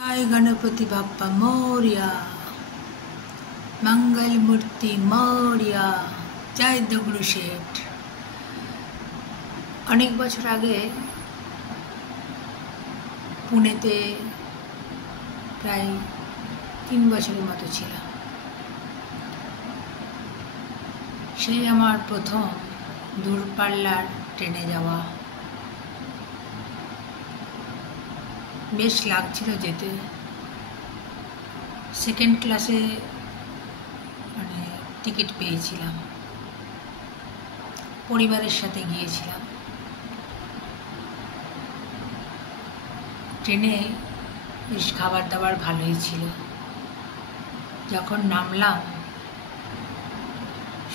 जय गणपति बाप्पा मोरिया, मंगल मूर्ति मोरिया, जय दगड़ू शेठ। अनेक बछर आगे पुनेते प्राय 3 बछरेर मतो छिलाम। सेई आमार प्रथम दूरपाल्लार ट्रेने जावा। बेश लागछिलो जेते। सेकेंड क्लासे माने टिकिट पेयेछिलाम, परिवारेर साथे गियेछिलाम। ट्रेने बेश खाबार दाबार भालोई छिलो। जखन नामलाम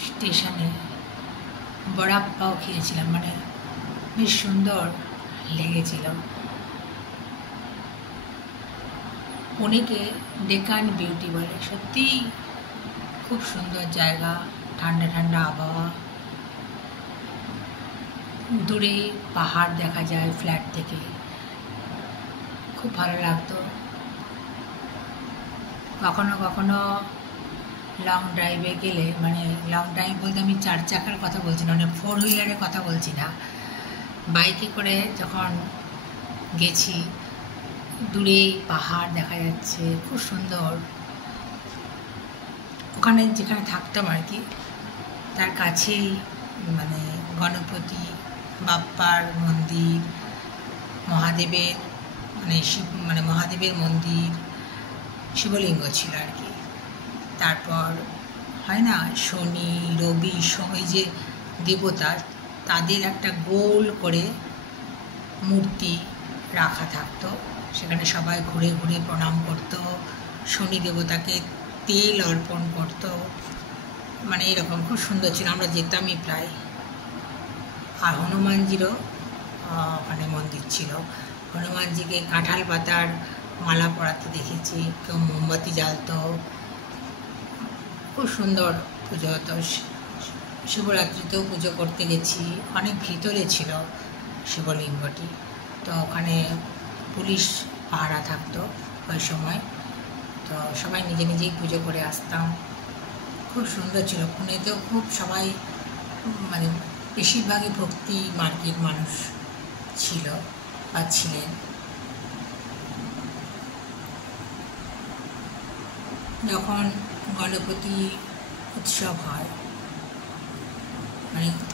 स्टेशने बड़ा पाओ खेयेछिलाम, माने बेश सुंदर लेगेछिलो। पुणे के डेकान बिউটি बोले, सत्यि खूब सुंदर जायगा, ठंडा ठंडा आबहावा, दूरे पहाड़ देखा जाए फ्लैट थेके, खूब भालो लागतो। कखनो कखनो लंग ड्राइवे गेले, माने लंग ड्राइव बोलते आमि 4 चाकार कथा बोलছি না, মানে 4 হুইলারের কথা বলছি না। বাইকে করে যখন গেছি, দূরে পাহাড় দেখা যাচ্ছে, খুব সুন্দর। ওখানে যেখানে থাকতাম আর কি, তার কাছেই মানে গণপতি বাপ্পার মন্দির, মহাদেবের মানে মহাদেবের মন্দির, শিবলিঙ্গ ছিল আর কি। তারপর হয় না শনি রবি এই যে দেবতা, তাদের একটা গোল করে মূর্তি রাখা থাকতো। সেখানে সবাই ঘুরে ঘুরে প্রণাম করত, শনি দেবতাকে তেল অর্পণ করত, মানে এরকম খুব সুন্দর ছিল। আমরা যেতামই প্রায়। আর হনুমানজিরও ওখানে মন্দির ছিল। হনুমানজিকে কাঁঠাল পাতার মালা পরাতে দেখেছি, কেউ মোমবাতি জ্বালতো, খুব সুন্দর পুজো হতো। শিবরাত্রিতেও পুজো করতে গেছি, অনেক ভিতরে ছিল শিবলিঙ্গটি। তো ওখানে পুলিশ পাহারা থাকতো ওই সময়। তো সবাই নিজে নিজেই পুজো করে আসতাম, খুব সুন্দর ছিল। পুনেতেও খুব সবাই মানে বেশিরভাগই ভক্তি মার্গের মানুষ ছিল বা ছিলেন। যখন গণপতি উৎসব হয়,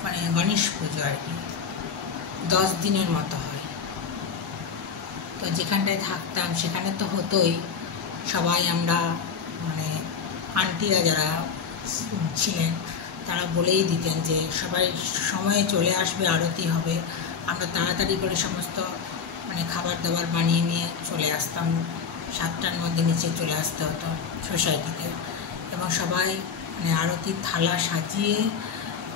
মানে গণেশ পুজো আর কি, 10 দিনের মতো হয়। তো যেখানটায় থাকতাম সেখানে তো হতোই। সবাই আমরা মানে আন্টিরা যারা ছিলেন তারা বলেই দিতেন যে সবাই সময়ে চলে আসবে, আরতি হবে। আমরা তাড়াতাড়ি করে সমস্ত মানে খাবার দাবার বানিয়ে নিয়ে চলে আসতাম। 7টার মধ্যে নিচে চলে আসতে হতো সোসাইটিতে। এবং সবাই মানে আরতির থালা সাজিয়ে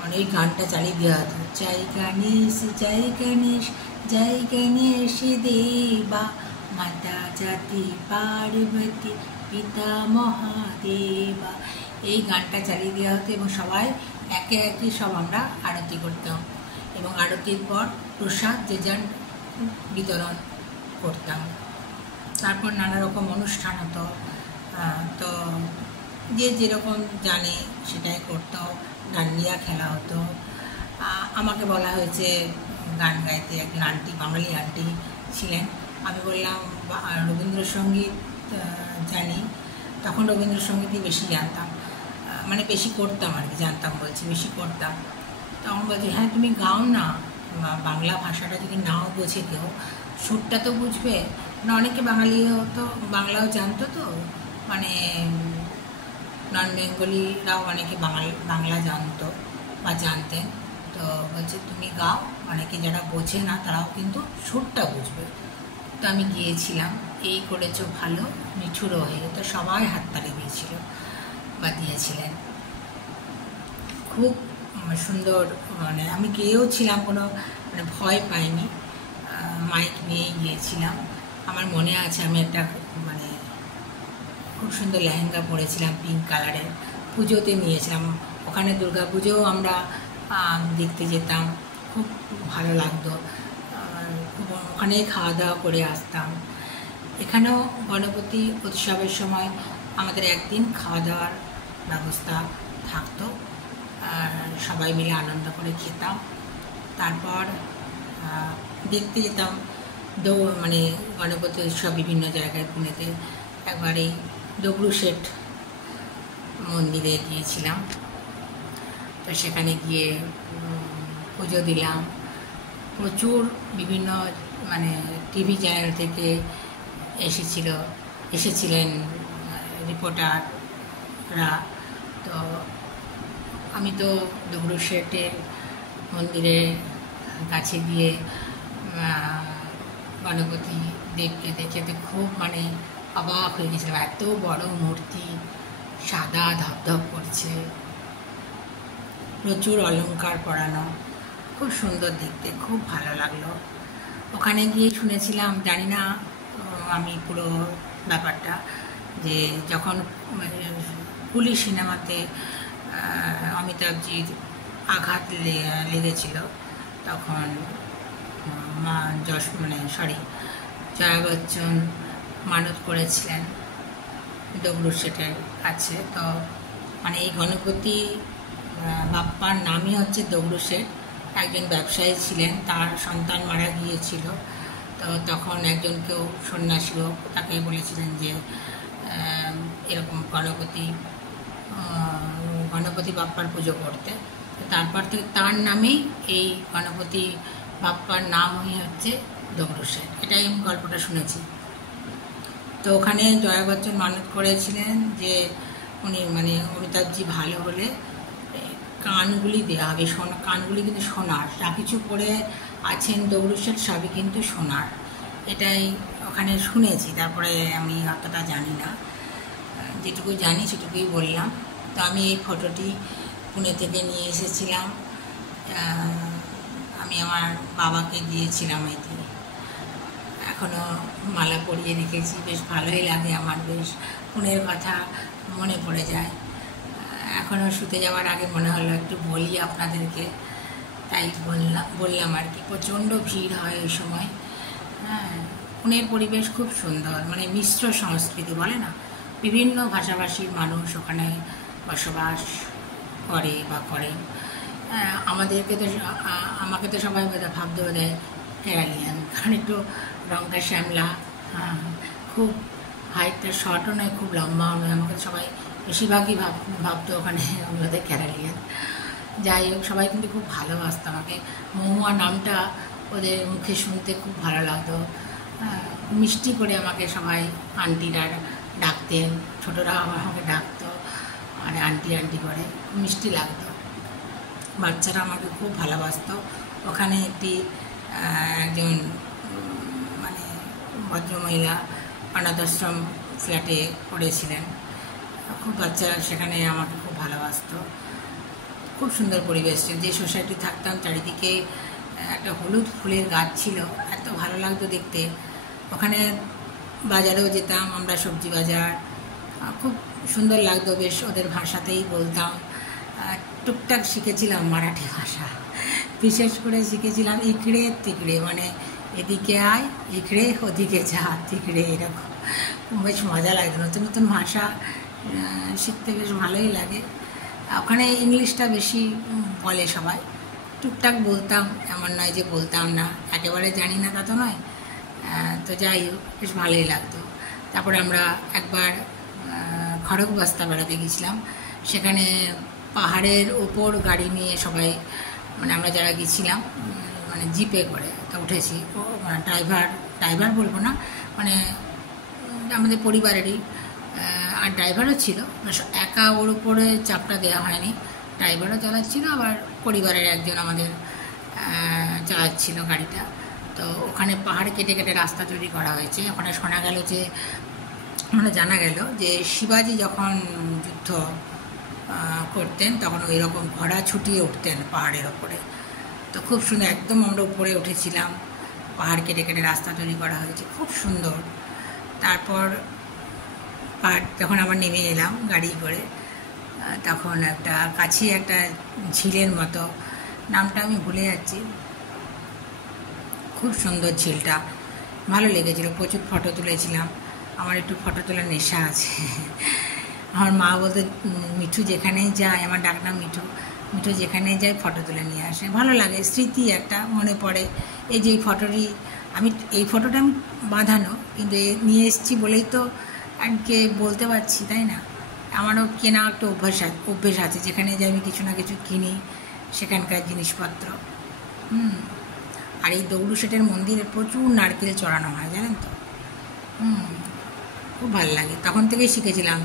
অনেক গানটা চালিয়ে দেওয়া হতো। জয় গণেশ জয় গণেশ জয় গণেশ দেবা, মাতা জাতি পার্বতী পিতা মহাদেবা, এই গানটা চালিয়ে দেওয়া হতো। এবং সবাই একে একে সব আমরা আরতি করতাম। এবং আরতির পর প্রসাদ যে যার বিতরণ করতাম। তারপর নানা রকম অনুষ্ঠান হতো। তো যে যেরকম জানে সেটাই করতো। ডান্ডিয়া খেলা হতো। আমাকে বলা হয়েছে গান গাইতে, একজন আন্টি, বাঙালি আন্টি ছিলেন। আমি বললাম রবীন্দ্রসঙ্গীত জানি। তখন রবীন্দ্রসঙ্গীতই বেশি জানতাম, মানে বেশি করতাম আর কি, জানতাম বলছি বেশি করতাম। তখন বলছি হ্যাঁ তুমি গাও না, বাংলা ভাষাটা যদি নাও বোঝে কেউ, সুরটা তো বুঝবে না। অনেকে বাঙালিও তো বাংলাও জানতো, তো মানে নন বেঙ্গলিরাও অনেকে বাংলা জানতো বা জানতেন। তো বলছে তুমি গাও, অনেকে যারা বোঝে না তারাও কিন্তু সুরটা বুঝবে। তো আমি গিয়েছিলাম। এই করেছো ভালো নিঠুরো হয়ে, তো সবাই হাততালি দিয়েছিল বা দিয়েছিলেন। খুব সুন্দর, মানে আমি গিয়েও ছিলাম, কোনো মানে ভয় পাইনি। মাইক নিয়েই গিয়েছিলাম। আমার মনে আছে আমি একটা মানে খুব সুন্দর লেহেঙ্গা পরেছিলাম, পিঙ্ক কালারের। পুজোতে নিয়েছিলাম। ওখানে দুর্গা পুজোও আমরা দেখতে যেতাম, খুব ভালো লাগতো। ওখানেই খাওয়া দাওয়া করে আসতাম। এখানেও গণপতি উৎসবের সময় আমাদের একদিন খাওয়া দাওয়ার ব্যবস্থা থাকতো, আর সবাই মিলে আনন্দ করে খেতাম। তারপর দেখতে যেতাম মানে গণপতি উৎসব বিভিন্ন জায়গায় পুনেতে। একবার এই দগড়ু শেঠ মন্দিরে গিয়েছিলাম, তো সেখানে গিয়ে পুজো দিলাম। প্রচুর বিভিন্ন মানে টিভি চ্যানেল থেকে এসেছিলেন রিপোর্টাররা। তো আমি তো দগড়ু শেঠের মন্দিরের কাছে গিয়ে গণপতি দেবকে দেখে তো খুব মানে অবাক হয়ে গেছিলাম। এত বড় মূর্তি, সাদা ধপধপ করছে, প্রচুর অলংকার পরানো, খুব সুন্দর দেখতে, খুব ভালো লাগলো। ওখানে গিয়ে শুনেছিলাম, জানি না আমি পুরো ব্যাপারটা, যে যখন কুলি সিনেমাতে অমিতাভজির আঘাত লেগেছিল, তখন জয়া বচ্চন মানত করেছিলেন দগড়ু শেঠের কাছে। তো মানে এই গণপতি বাপ্পার নামই হচ্ছে দগড়ু শেঠ। একজন ব্যবসায়ী ছিলেন, তার সন্তান মারা গিয়েছিল। তো তখন একজন কেউ সন্ন্যাসীও তাকে বলেছিলেন যে এরকম গণপতি বাপ্পার পুজো করতে। তারপর থেকে তার নামেই এই গণপতি বাপ্পার নামই হচ্ছে দগড়ু শেঠ। এটাই আমি গল্পটা শুনেছি। তো ওখানে জয়া বচ্চন মানত করেছিলেন যে উনি মানে অমিতাভজি ভালো হলে কানগুলি দেওয়া হবে, কানগুলি কিন্তু সোনার, যা কিছু পরে আছেন দগড়ু শেঠ সবই কিন্তু সোনার। এটাই ওখানে শুনেছি। তারপরে আমি অতটা জানি না, যেটুকু জানি সেটুকুই বললাম। তো আমি এই ফটোটি পুনে থেকে নিয়ে এসেছিলাম, আমি আমার বাবাকে দিয়েছিলাম। এটি এখনও মালা পরিয়ে রেখেছি, বেশ ভালোই লাগে আমার, বেশ পুনের কথা মনে পড়ে যায়। এখনও শুতে যাওয়ার আগে মনে হলো একটু বলি আপনাদেরকে, তাই বললাম আর কি। প্রচণ্ড ভিড় হয় ওই সময়। হ্যাঁ, পুনের পরিবেশ খুব সুন্দর, মানে মিশ্র সংস্কৃতি বলে না, বিভিন্ন ভাষাভাষীর মানুষ ওখানে বসবাস করে বা করেন। আমাকে তো সবাই ভাবতে দেয় কেরালিয়ান, কারণ একটু রঙটা শ্যামলা, খুব হাইটটা শর্টও নয়, খুব লম্বাও নয়। আমাকে সবাই বেশিরভাগই ভাবতো ওখানে ওদের কেরালিয়ান। যাই হোক, সবাই কিন্তু খুব ভালোবাসতো আমাকে। মহুয়া নামটা ওদের মুখে শুনতে খুব ভালো লাগতো। মিষ্টি করে আমাকে সবাই আন্টিরা ডাকতেন, ছোটরা আমাকে ডাকতো, আর আন্টি আন্টি করে মিষ্টি লাগতো। বাচ্চারা আমাকে খুব ভালোবাসতো। ওখানে একজন মানে ভদ্রমহিলা অনাথ আশ্রম ফ্ল্যাটে পড়েছিলেন, খুব বাচ্চারা সেখানে আমাকে খুব ভালোবাসতো। খুব সুন্দর পরিবেশ ছিল। যে সোসাইটি থাকতাম চারিদিকে একটা হলুদ ফুলের গাছ ছিল, এত ভালো লাগতো দেখতে। ওখানে বাজারেও যেতাম আমরা, সবজি বাজার, খুব সুন্দর লাগতো। বেশ ওদের ভাষাতেই বলতাম, টুকটাক শিখেছিলাম মারাঠি ভাষা, বিশেষ করে শিখেছিলাম ইকড়ে তিকড়ে, মানে এদিকে আয় ইকড়ে, ওদিকে যা তিকড়ে, এরকম। বেশ মজা লাগতো, নতুন নতুন ভাষা শিখতে বেশ ভালোই লাগে। ওখানে ইংলিশটা বেশি বলে সবাই, টুকটাক বলতাম, এমন নয় যে বলতাম না, একেবারে জানি না তা তো নয়। তো যাই হোক, বেশ ভালোই লাগতো। তারপরে আমরা একবার খড়গবাস্তা বেড়াতে গেছিলাম। সেখানে পাহাড়ের ওপর গাড়ি নিয়ে সবাই, মানে আমরা যারা গেছিলাম মানে জিপে করে তো উঠেছি। মানে ড্রাইভার বলবো না, মানে আমাদের পরিবারেরই, আর ড্রাইভারও ছিল। একা ওর উপরে চাপটা দেওয়া হয়নি, ড্রাইভারও চালাচ্ছিল, আবার পরিবারের একজন আমাদের চালাচ্ছিল গাড়িটা। তো ওখানে পাহাড় কেটে কেটে রাস্তা তৈরি করা হয়েছে। ওখানে জানা গেল যে শিবাজি যখন যুদ্ধ করতেন তখন ওই রকম ঘোড়া ছুটিয়ে উঠতেন পাহাড়ের ওপরে। তো খুব সুন্দর, একদম আমরা উপরে উঠেছিলাম, পাহাড় কেটে কেটে রাস্তা তৈরি করা হয়েছে, খুব সুন্দর। তারপর যখন আবার নেমে এলাম গাড়ি করে, তখন কাছে একটা ঝিলের মতো, নামটা আমি ভুলে যাচ্ছি, খুব সুন্দর ঝিলটা। ভালো লেগেছিলো, প্রচুর ফটো তুলেছিলাম। আমার একটু ফটো তোলার নেশা আছে। আমার মা বলতে মিঠু যেখানেই যায়, আমার ডাকনাম মিঠু, মিঠু যেখানেই যায় ফটো তুলে নিয়ে আসে। ভালো লাগে, স্মৃতি একটা মনে পড়ে। এই যে এই ফটোটা আমি বাঁধানো, কিন্তু নিয়ে এসেছি বলেই তো আজকে বলতে পারছি, তাই না? আমারও কেনা একটা অভ্যেস আছে, যেখানে যাই আমি কিছু না কিছু কিনি সেখানকার জিনিসপত্র। আর এই দৌড়ু শেঠের মন্দিরে প্রচুর নারকেল চড়ানো হয়, জানেন তো। খুব ভালো লাগে, তখন থেকেই শিখেছিলাম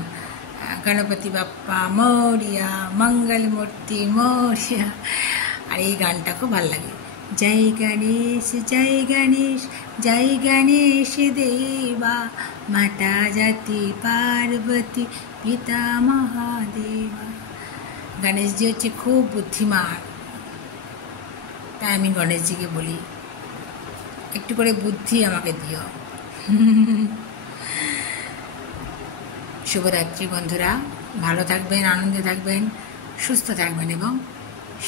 গণপতি বাপ্পা মরিয়া, মঙ্গল মূর্তি মরিয়া। আর এই গানটা খুব ভালো লাগে, জয় গণেশ জয় গণেশ জয় গণেশ দেবা, মাতা জাতি পার্বতী পিতা মহাদেবা। গণেশজি হচ্ছে খুব বুদ্ধিমান, তাই আমি গণেশজিকে বলি একটু করে বুদ্ধি আমাকে দিও। শুভরাত্রি বন্ধুরা, ভালো থাকবেন, আনন্দে থাকবেন, সুস্থ থাকবেন এবং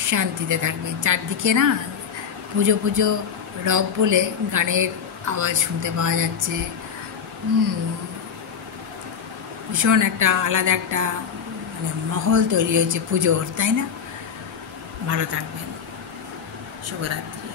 শান্তিতে থাকবেন। চারদিকে না পুজো পুজো রব বলে গানের আওয়াজ শুনতে পাওয়া যাচ্ছে। ভীষণ একটা আলাদা একটা মানে মহল তৈরি হয়েছে পুজোর, তাই না? ভালো থাকবেন, শুভরাত্রি।